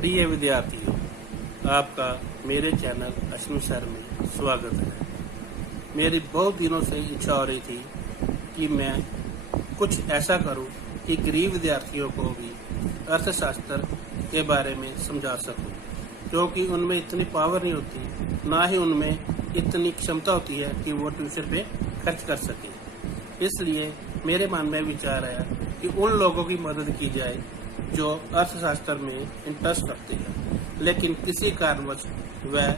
प्रिय विद्यार्थियों, आपका मेरे चैनल अश्विन सर में स्वागत है। मेरी बहुत दिनों से इच्छा हो रही थी कि मैं कुछ ऐसा करूं कि गरीब विद्यार्थियों को भी अर्थशास्त्र के बारे में समझा सकूं, क्योंकि उनमें इतनी पावर नहीं होती, ना ही उनमें इतनी क्षमता होती है कि वो ट्यूशन पे खर्च कर सके। इसलिए मेरे मन में विचार आया कि उन लोगों की मदद की जाए जो अर्थशास्त्र में इंटरेस्ट रखते हैं, लेकिन किसी कारणवश वह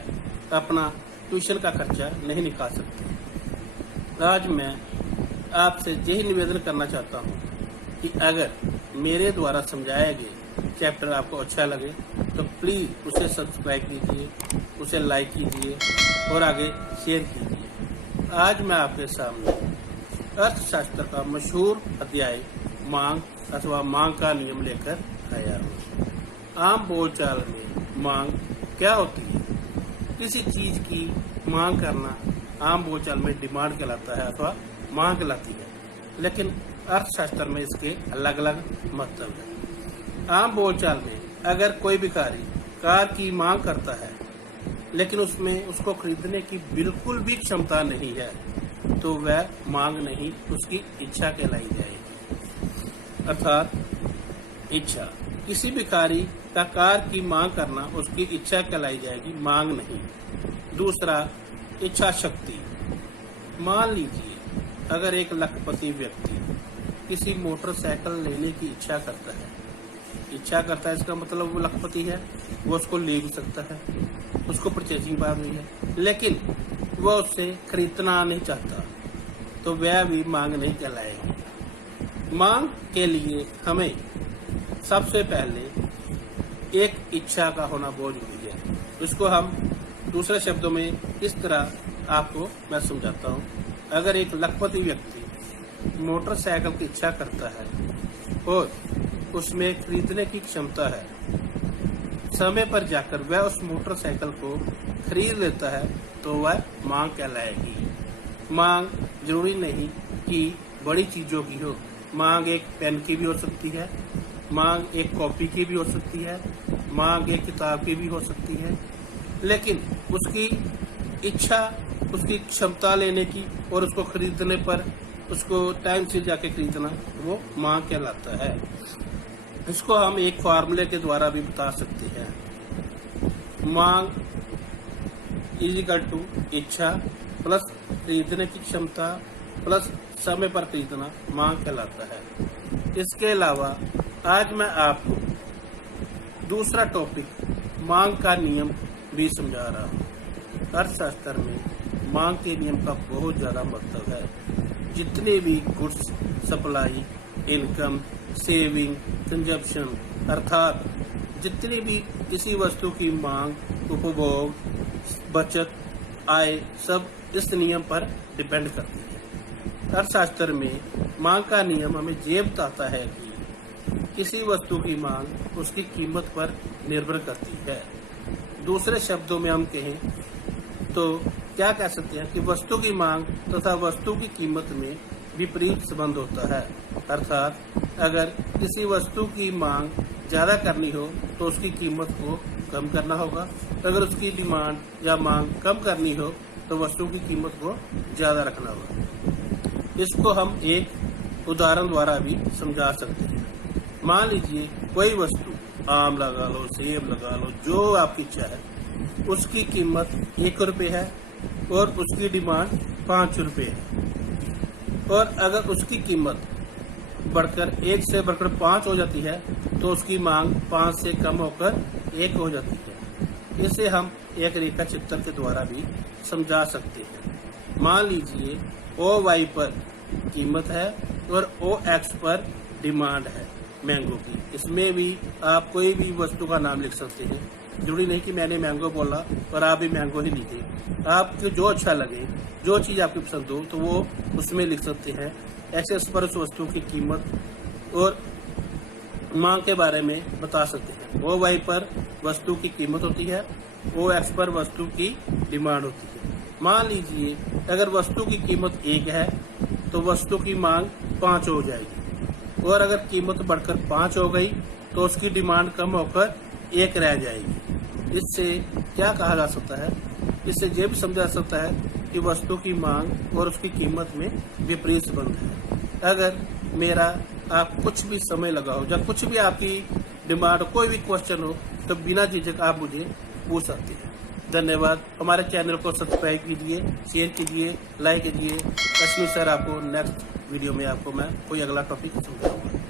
अपना ट्यूशन का खर्चा नहीं निकाल सकते। आज मैं आपसे यही निवेदन करना चाहता हूँ कि अगर मेरे द्वारा समझाया गया चैप्टर आपको अच्छा लगे तो प्लीज़ उसे सब्सक्राइब कीजिए, उसे लाइक कीजिए और आगे शेयर कीजिए। आज मैं आपके सामने अर्थशास्त्र का मशहूर अध्याय मांग अथवा मांग का नियम लेकर आया हूँ। आम बोलचाल में मांग क्या होती है? किसी चीज की मांग करना आम बोलचाल में डिमांड कहलाता है अथवा मांग कहलाती है, लेकिन अर्थशास्त्र में इसके अलग अलग मतलब है। आम बोलचाल में अगर कोई भिखारी कार की मांग करता है लेकिन उसमें उसको खरीदने की बिल्कुल भी क्षमता नहीं है तो वह मांग नहीं, उसकी इच्छा कहलाई जाएगी। अर्थात इच्छा, किसी भिखारी का कार की मांग करना उसकी इच्छा कहलाई जाएगी, मांग नहीं। दूसरा, इच्छा शक्ति। मान लीजिए अगर एक लखपति व्यक्ति किसी मोटरसाइकिल लेने की इच्छा करता है, इसका मतलब वो लखपति है, वो उसको ले भी सकता है, उसको परचेजिंग पावर हुई है, लेकिन वह उससे खरीदना नहीं चाहता तो वह भी मांग नहीं कहलाएगी। मांग के लिए हमें सबसे पहले एक इच्छा का होना बहुत जरूरी है। इसको हम दूसरे शब्दों में इस तरह आपको मैं समझाता हूँ। अगर एक लखपति व्यक्ति मोटरसाइकिल की इच्छा करता है और उसमें खरीदने की क्षमता है, समय पर जाकर वह उस मोटरसाइकिल को खरीद लेता है तो वह मांग कहलाएगी। मांग जरूरी नहीं कि बड़ी चीजों की हो, मांग एक पेन की भी हो सकती है, मांग एक कॉपी की भी हो सकती है, मांग एक किताब की भी हो सकती है, लेकिन उसकी इच्छा, उसकी क्षमता लेने की और उसको खरीदने पर उसको टाइम से जाके खरीदना, वो मांग कहलाता है। इसको हम एक फार्मूले के द्वारा भी बता सकते हैं। मांग इजिकल टू इच्छा प्लस खरीदने की क्षमता प्लस समय पर खरीदना मांग कहलाता है। इसके अलावा आज मैं आपको दूसरा टॉपिक मांग का नियम भी समझा रहा हूँ। अर्थशास्त्र में मांग के नियम का बहुत ज्यादा महत्व है। जितने भी goods, supply, income, saving, consumption, अर्थात जितनी भी किसी वस्तु की मांग, उपभोग, बचत, आय, सब इस नियम पर डिपेंड करती है। अर्थशास्त्र में मांग का नियम हमें ये बताता है कि किसी वस्तु की मांग उसकी कीमत पर निर्भर करती है। दूसरे शब्दों में हम कहें तो क्या कह सकते हैं कि वस्तु की मांग तथा वस्तु की कीमत में विपरीत संबंध होता है। अर्थात अगर किसी वस्तु की मांग ज्यादा करनी हो तो उसकी कीमत को कम करना होगा, अगर उसकी डिमांड या मांग कम करनी हो तो वस्तु की कीमत को ज्यादा रखना होगा। इसको हम एक उदाहरण द्वारा भी समझा सकते हैं। मान लीजिए कोई वस्तु, आम लगा लो, सेब लगा लो, जो आपकी इच्छा है, उसकी कीमत 1 रुपये है और उसकी डिमांड 5 रुपये है, और अगर उसकी कीमत बढ़कर 1 से बढ़कर 5 हो जाती है तो उसकी मांग 5 से कम होकर 1 हो जाती है। इसे हम एक रेखा चित्र के द्वारा भी समझा सकते हैं। मान लीजिए OY पर कीमत है और OX पर डिमांड है मैंगो की। इसमें भी आप कोई भी वस्तु का नाम लिख सकते हैं, जरूरी नहीं कि मैंने मैंगो बोला और आप भी मैंगो ही लिखे। आपको जो अच्छा लगे, जो चीज आपकी पसंद हो तो वो उसमें लिख सकते हैं। ऐसे उस पर उस वस्तु की कीमत और मांग के बारे में बता सकते हैं। OY पर वस्तु की कीमत होती है, OX पर वस्तु की डिमांड होती है। मान लीजिए अगर वस्तु की कीमत 1 है तो वस्तु की मांग 5 हो जाएगी, और अगर कीमत बढ़कर 5 हो गई तो उसकी डिमांड कम होकर एक रह जाएगी। इससे क्या कहा जा सकता है? इससे यह भी समझा जा सकता है कि वस्तु की मांग और उसकी कीमत में विपरीत संबंध है। अगर मेरा आप कुछ भी समय लगा हो या कुछ भी आपकी डिमांड, कोई भी क्वेश्चन हो, तो बिना झिझक आप मुझे पूछ सकते हैं। धन्यवाद। हमारे चैनल को सब्सक्राइब कीजिए, शेयर कीजिए, लाइक कीजिए। अश्विन सर आपको नेक्स्ट वीडियो में आपको मैं कोई अगला टॉपिक समझाऊंगा।